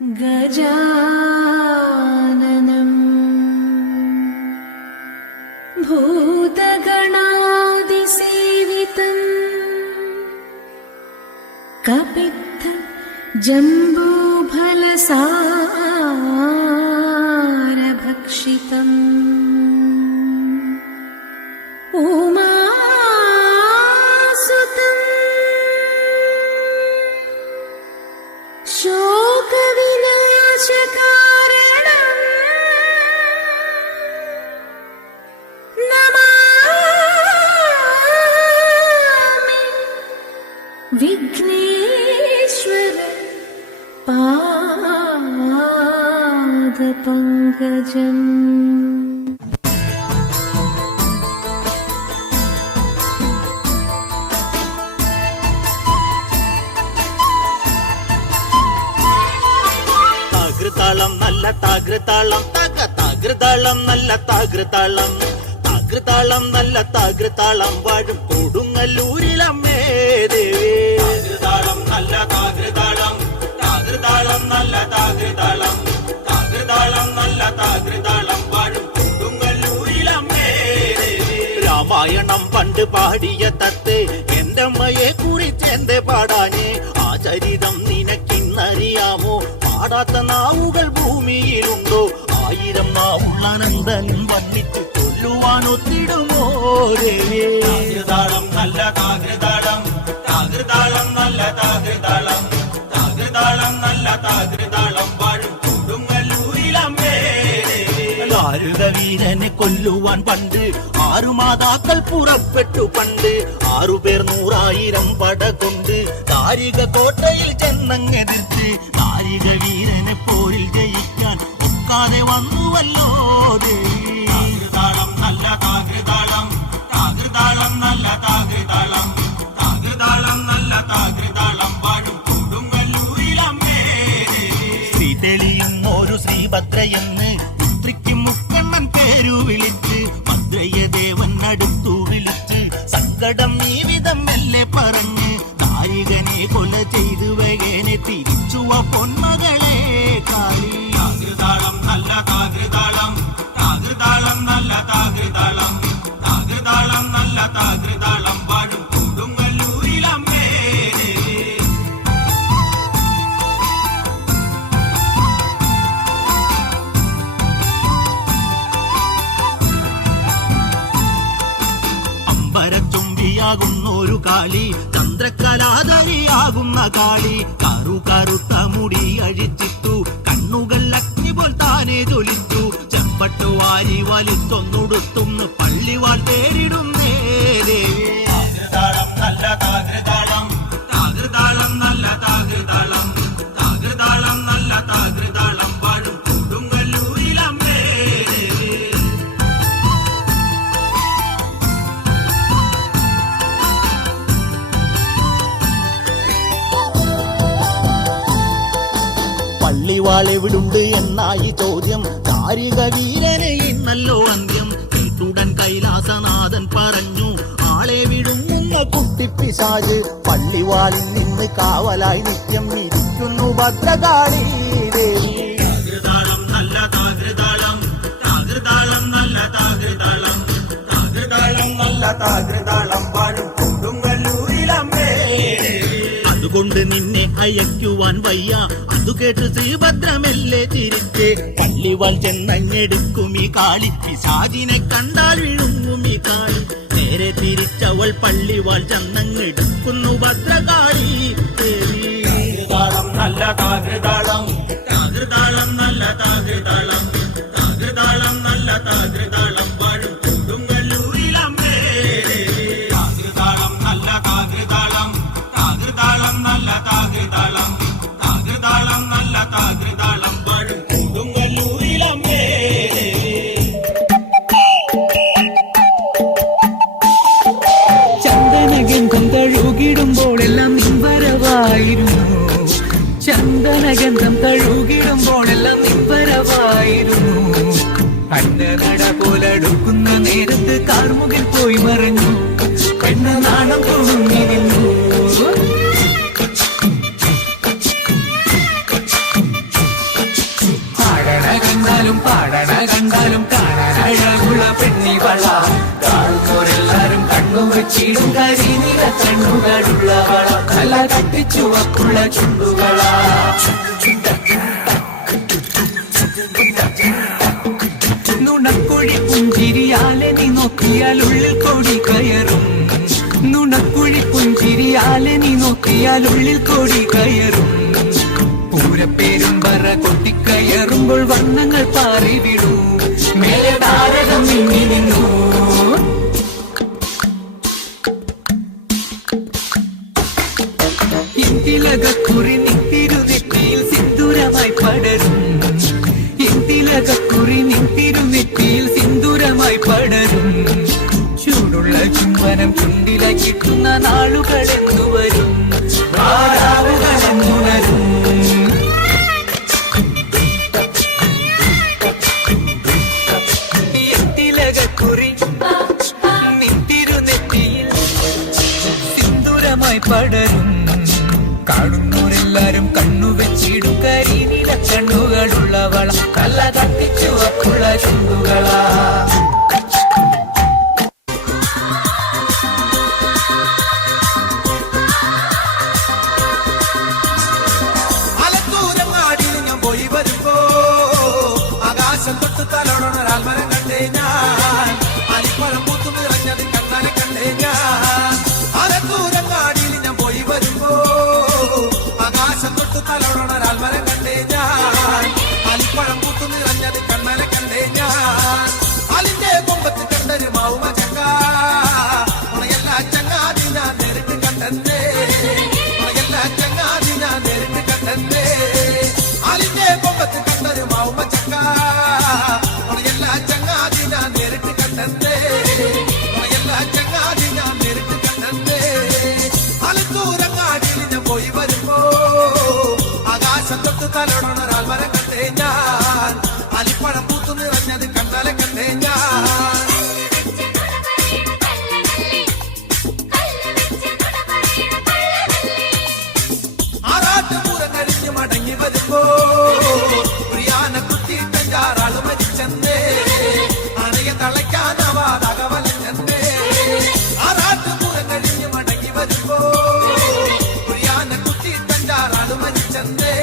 ഗജാനനം ഭൂതഗണാദിസേവിതം കപിത്ത ജംബൂഫലസാരഭക്ഷിതം ഉമാസുതം ശോകവിനാശകാരണം നമാമി വിഘ്നേശ്വര പാദപങ്കജം. താകൃതാളം താകൃതാളം നല്ല താകൃതാളം താകൃതാളം നല്ല താകൃതാളം വാഴും കൊടുങ്ങല്ലൂരിലമ്മേ ദേവി. താകൃതാളം നല്ല താകൃതാളം താകൃതാളം നല്ല താകൃതാളം താകൃതാളം നല്ല താകൃതാളം വാഴും കൊടുങ്ങല്ലൂരിലമ്മേ ദേവി. രാമായണം പണ്ട് പാടിയ തത്തെ എന്റെ അമ്മയെ കുറിച്ച് എന്റെ പാടാനേ ആ ചരിതം നിനക്കിന്നറിയാമോ? പാടാത്ത നാവുകൾ ഭൂമിയിലുണ്ടോ? 1000 നാവുള്ള നന്ദനും വന്നിട്ട് കൊല്ലുവാനൊത്തിടുമോ ദേവി. താകൃതാളം നല്ല താകൃതാളം താകൃതാളം നല്ല താകൃതാളം താകൃതാളം നല്ല താകൃതാളം വാഴും കൊടുങ്ങല്ലൂരിലമ്മേ ദേവി. ആരുത വീരനെ കൊല്ലുവാൻ പണ്ട് 6 മാതാക്കൾ പുറപ്പെട്ടു പണ്ട്. 6 പേർ 100,000 പട കൊണ്ട് ദാരിക കോട്ടയിൽ ചെന്നങ്ങെതിർത്ത് ദാരിക വീരനെ പോരിൽ ജയിക്കാൻ ഒക്കാതെ വന്നുവല്ലോ ദേവി. താകൃതാളം നല്ല താകൃതാളം താകൃതാളം നല്ല താകൃതാളം താകൃതാളം നല്ല താകൃതാളം വാഴും കൊടുങ്ങല്ലൂരിലമ്മേ ദേവി. ശ്രീ തെളിയും ഒരു ശ്രീഭദ്രയെന്ന് പുത്രിക്ക് മുക്കണ്ണൻ പേരു വിളിച്ച് ഭദ്രയെ ദേവൻ അടുത്തു വിളിച്ച് സങ്കടം ഈ വിധം മെല്ലെ പറഞ്ഞ് നായികനെ കൊല ചെയ്തു വേഗനെ തിരിച്ചുവ പൊന്മകളെ കാളി. താകൃതാളം നല്ല താകൃതാളം താകൃതാളം നല്ല താകൃതാളം താകൃതാളം നല്ല താകൃതാളം വാഴും കൊടുങ്ങല്ലൂരിലമ്മേ ദേവി. അമ്പരച്ചുംബിയാകുന്നൊരു കാളി ചന്ദ്രകലാധരിയാകുന്ന കാളി കറുത്ത മുടി അഴിച്ചിട്ടു കണ്ണുകൾ അഗ്നി പോൽ താനെ ജ്വലിച്ചു ചെമ്പട്ടു വാരി വലിച്ചൊന്നുടുത്തുന്ന് പള്ളിവാൾ തേടിടുന്നേ ദേവി. താകൃതാളം നല്ല താകൃതാളം താകൃതാളം നല്ല താകൃതാളം താകൃതാളം നല്ല താകൃതാളം വാഴും കൊടുങ്ങല്ലൂരിലമ്മേ ദേവി. പള്ളിവാളെവിടുണ്ട് എന്നായി ചോദ്യം. ദാരിക വീരനെ ഇന്നല്ലോ അന്ത്യം കേട്ടുടൻ കൈലാസനാഥൻ പറഞ്ഞു ആളെ വിടുങ്ങുന്ന കുട്ടിപ്പിശാച് പള്ളിവാളിൽ നിന്ന് കാവലായി നിത്യം ഇരിക്കുന്നു ഭദ്രകാളി ദേവി. താകൃതാളം നല്ല താകൃതാളം താകൃതാളം നല്ല താകൃതാളം താകൃതാളം നല്ല താകൃതാളം വാഴും കൊടുങ്ങല്ലൂരിലമ്മേ ദേവി. അതുകൊണ്ട് നിന്നെ അയക്കുവാൻ വയ്യ. അതു കേട്ട് ശ്രീഭദ്രമെല്ലെ ചിരിച്ചേ പള്ളിവാൾ ചെന്നഞ്ഞെടുക്കും ഈ കാളി. പിശാചിനെ കണ്ടാൽ വിഴുങ്ങും ഈ കാളി. നേരെ തിരിച്ചവൾ പള്ളിവാൾ ചെന്നങ്ങെടുക്കുന്നു ഭദ്രകാളി ദേവി. താകൃതാളം നല്ല താകൃതാളം താകൃതാളം നല്ല താകൃതാളം താകൃതാളം നല്ല താകൃതാളം വാഴും കൊടുങ്ങല്ലൂരിലമ്മേ ദേവി. താകൃതാളം നല്ല താകൃതാളം താകൃതാളം നല്ല താകൃതാളം താകൃതാളം നല്ല താകൃതാളം വാഴും കൊടുങ്ങല്ലൂരിലമ്മേ ദേവി. ചന്ദനഗന്ധം തഴുകിടുമ്പോഴെല്ലാം നിൻവരവായിരുന്നു. ചന്ദനഗന്ധം തഴുകിടുമ്പോഴെല്ലാം നിൻവരവായിരുന്നു. കണ്ണനട പോലടുക്കുന്ന നേരത്ത് കാർമുകിൽ പോയി മറഞ്ഞു. പെണ്ണ് നാണം തോന്നി നിന്നു. വെച്ചിടും കരിനില കണ്ണുകളുള്ളവള തല കട്ടിച്ചുവപ്പുള്ള ചുണ്ടുകളാ നുണക്കുഴി പുഞ്ചിരിയാലെ നീ നോക്കിയാൽ ഉള്ളിൽ കോടി കയറും നുണക്കുഴി പുഞ്ചിരിയാലെ നീ നോക്കിയാൽ ഉള്ളിൽ കോടി കയറും പൂരപ്പേരും പറ കൊട്ടിക്കയറുമ്പോൾ വർണ്ണങ്ങൾ പാറിവിടൂ മേലെ താരകം മിന്നി നിന്നു ഇന്തിലകക്കുറി നിത്തിരുനെറ്റിയിൽ സിന്ദൂരമായി പടരും ഇന്തിലകക്കുറി നിത്തിരുനെറ്റിയിൽ സിന്ദൂരമായി പടരും ചൂടുള്ള ചുംബനം ചുണ്ടില കിട്ടുന്ന നാളുകളെന്നു വരും രാവുകളെന്നുണരും ഇന്തിലകക്കുറി നിത്തിരുനെറ്റിയിൽ സിന്ദൂരമായി പടരും കാണുന്നവരെല്ലാരും കണ്ണുവെച്ചിടും കരിനില കണ്ണുകളുള്ളവള കല്ല കട്ടിച്ചുവപ്പുള്ള ചുണ്ടുകളാ അലത്തൂരങ്ങാടിയിൽ ഞാൻ പോയി വരുമ്പോ ആകാശം തൊട്ട് തലോടണൊരാൽ മരം കണ്ടേ ഞാൻ അരിപ്പഴം പൂത്തു നിറഞ്ഞത് കണ്ണാലെ കണ്ടേ ഞാൻ അലത്തൂരങ്ങാടിയിൽ ഞാൻ പോയി വരുമ്പോ ആകാശം തൊട്ട് തലോടണൊരാൽ മരം കണ്ടേ ഞാൻ അരിപ്പഴം പൂത്തു നിറഞ്ഞത് കണ്ണാലെ കണ്ടേ ഞാൻ അലിന്റെ കൊമ്പത്ത് കണ്ടൊരു മാവുമ ചക്ക ഉണയല്ല ചങ്ങാതി ഞാൻ നേരിട്ട് കണ്ടേ ഉണയല്ല ചങ്ങാതി ഞാൻ നേരിട്ട് കണ്ടേ അലിന്റെ കൊമ്പത്ത് കണ്ടൊരു മാവുമ ചക്ക ഉണയല്ല ചങ്ങാതി ഞാൻ നേരിട്ട് കണ്ടേ ഉണയല്ല ചങ്ങാതി ഞാൻ നേരിട്ട് കണ്ടേ അലത്തൂരങ്ങാടിയിൽ ഞാൻ പോയി വരുമ്പോ ആകാശം തൊട്ട് തലോടണൊരാൽ മരം കണ്ടേ ഞാൻ അലിപ്പഴം പൂത്തു നിറഞ്ഞത് കണ്ണാലെ കണ്ടേ ഞാൻ ആറാട്ടുപൂരം കഴിഞ്ഞ് മടങ്ങി വരുമ്പോ പ്രിയാന കുത്തി തഞ്ചാറാള് മരിച്ചെന്നേ അണയെ തളയ്ക്കാനവാതകവലഞ്ഞെന്നേ ആറാട്ടുപൂരം കഴിഞ്ഞ് മടങ്ങി വരുമ്പോ പ്രിയാന കുത്തി തഞ്ചാറാള് മരിച്ചെന്നേ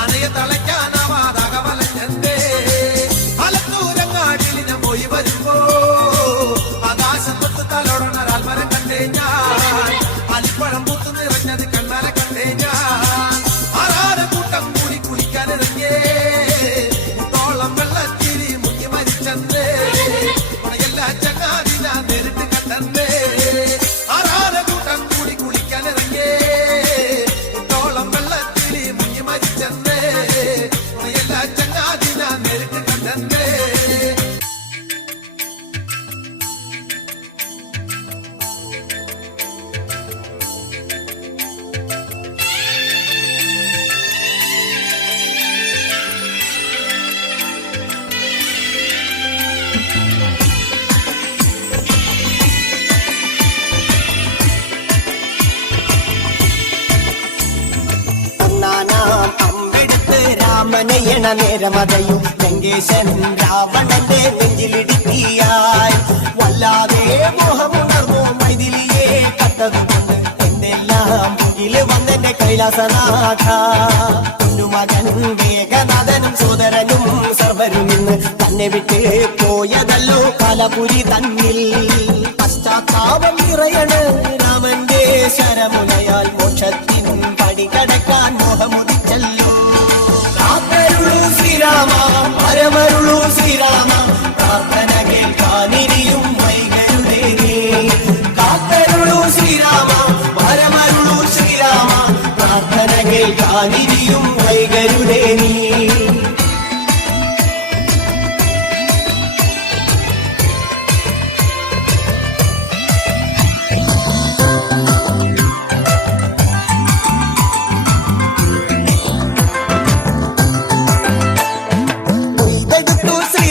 അണയെ തളയ്ക്കാനവാതകവലഞ്ഞെന്നേ അലത്തൂരങ്ങാടിയിൽ ഞാൻ പോയി വരുമ്പോ ആകാശം തൊട്ട് തലോടണൊരാൽ മരം കണ്ടേ ഞാൻ അലിപ്പഴം പൂത്തു നിറഞ്ഞത് കണ്ണാലെ കണ്ടേ ഞാൻ ആറാറ് കൂട്ടം കൂടി കുളിക്കാനിറങ്ങിയേ മുട്ടോളം വെള്ളത്തിരി മുങ്ങി മരിച്ചെന്നേ ഉണയല്ല ചങ്ങാതി ഞാൻ നേരിട്ട് കണ്ടേ ആറാറ് കൂട്ടം കൂടി കുളിക്കാനിറങ്ങിയേ മുട്ടോളം വെള്ളത്തിരി മുങ്ങി മരിച്ചെന്നേ ഉണയല്ല ചങ്ങാതി ഞാൻ നേരിട്ട് കണ്ടേ ഒന്നാനാം അമ്പെടുത്ത് രാമനയണ നേരമതയും ലങ്കേശനും രാവണന്റെ നെഞ്ചിലിടുക്കിയായി വല്ലാതെ മോഹമുണർന്നു മൈഥിലിയെ കണ്ടതുകൊണ്ട് എന്തെല്ലാം മുകില് വന്നെന്റെ കൈലാസനാഥ മകൻ വേഗനാഥനും സോദരനും സർവരും ഇന്ന് തന്നെ വിട്ട് പോയതല്ലോ പലപുരി തന്നിൽ പശ്ചാത്താപം നിറയണ് രാമന്റെ ശരമുലയാൽ മോക്ഷത്തിൻ പടി കടക്കാൻ മോഹമുദിച്ചല്ലോ കാത്തരുളൂ ശ്രീരാമ പരമരുളൂ ശ്രീരാമ പ്രാർത്ഥന കേൾക്കാനിരിയും വൈകരുതേ കാത്തരുളൂ ശ്രീരാമ പരമരുളൂ ശ്രീരാമ പ്രാർത്ഥന കേൾക്കാനിരിയും വൈകരുതേ നീ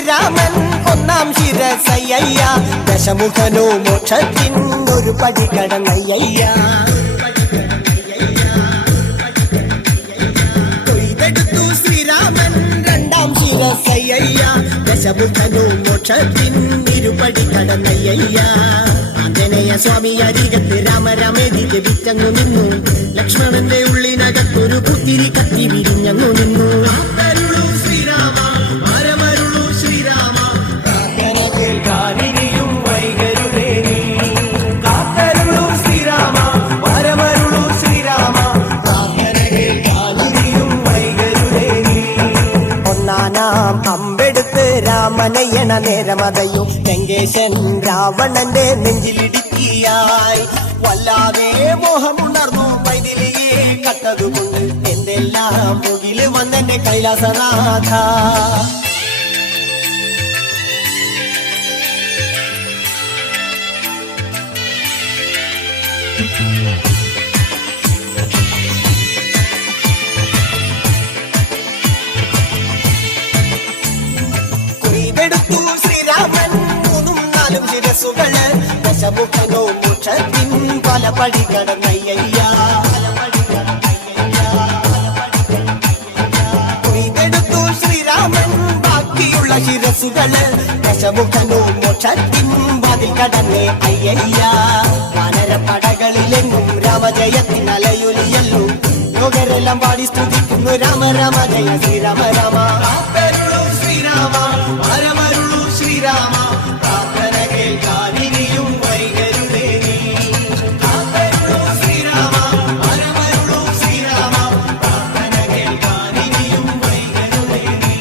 രാമൻ ഒന്നാം ശിരസയ്യ ദശമുഖനോ മോക്ഷത്തിൻ ഒരു പടി കടന്നയ്യ കൊയ്തെടുത്തു ശ്രീരാമൻ രണ്ടാം ശിരസയ്യ ദശമുഖനോ മോക്ഷത്തിൻ ഇരുപടി കടന്നയ്യ അങ്ങനെ ആഞ്ജനേയ സ്വാമി അരികത്ത് രാമരമേതി ജപിച്ചങ്ങു നിന്നു. ലക്ഷ്മണന്റെ ഉള്ളിനകത്തൊരു പുത്തിരി കത്തി വിരിഞ്ഞങ്ങു നിന്നു. കാത്തരുളൂ ശ്രീരാമ വരമരുളൂ ശ്രീരാമ പ്രാർത്ഥന കേൾക്കാനിനിയും വൈകരുതേ നീ. കാത്തരുളൂ ശ്രീരാമ വരമരുളൂ ശ്രീരാമ പ്രാർത്ഥന കേൾക്കാനിനിയും വൈകരുതേ നീ. ഒന്നാനാം അമ്പെടുത്ത് രാമനയണ നേരമതയോ ലങ്കേശൻ രാവണന്റെ നെഞ്ചിലിടുക്കിയായി. വല്ലാതെ മോഹമുണർന്നു മൈഥിലിയെ കട്ടതുകൊണ്ട്. എന്തെല്ലാം മുകില് വന്നെന്റെ കൈലാസനാഥ. കൊയ്തെടുത്തു ശ്രീരാമൻ 3 4 ശിരസുകള്. ദശമുഖനോ മോക്ഷത്തിൻ പല പടി കടന്നയ്യ. കൊയ്തെടുത്തു ശ്രീരാമൻ ബാക്കിയുള്ള ശിരസുകള്. ദശമുഖനോ മോക്ഷത്തിൻ വാതിൽ കടന്നേ അയ്യയ്യ. വാനരപ്പടകളിലെങ്ങും രാമജയത്തിൻ അലയൊലിയല്ലോ. ലോകരെല്ലാം പാടി സ്തുതിക്കുന്നു രാമ രാമ ജയ ശ്രീരാമ രാമ. കാത്തരുളൂ ശ്രീരാമ വരമരുളൂ ശ്രീരാമ പ്രാർത്ഥന കേൾക്കാനിനിയും വൈകരുതേ നീ. കാത്തരുളൂ ശ്രീരാമ വരമരുളൂ ശ്രീരാമ പ്രാർത്ഥന കേൾക്കാനിനിയും വൈകരുതേ നീ.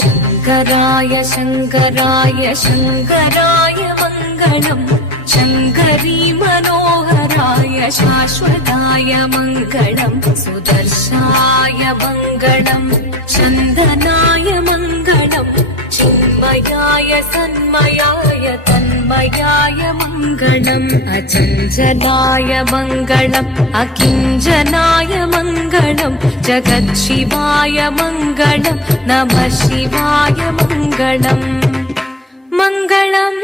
ശങ്കരായ ശങ്കരായ ശങ്കരായ മംഗളം ശങ്കരീ മനോഹരായ ശാശ്വതായ മംഗളം സുദർശായ മംഗളം ചന്ദനായ മംഗളം ചിന്മയായ സന്മയായ തന്മയായ മംഗളം അചഞ്ചലായ മംഗളം അകിഞ്ചനായ മംഗളം ജഗത്ശിവായ മംഗളം നമഃ ശിവായ മംഗളം മംഗളം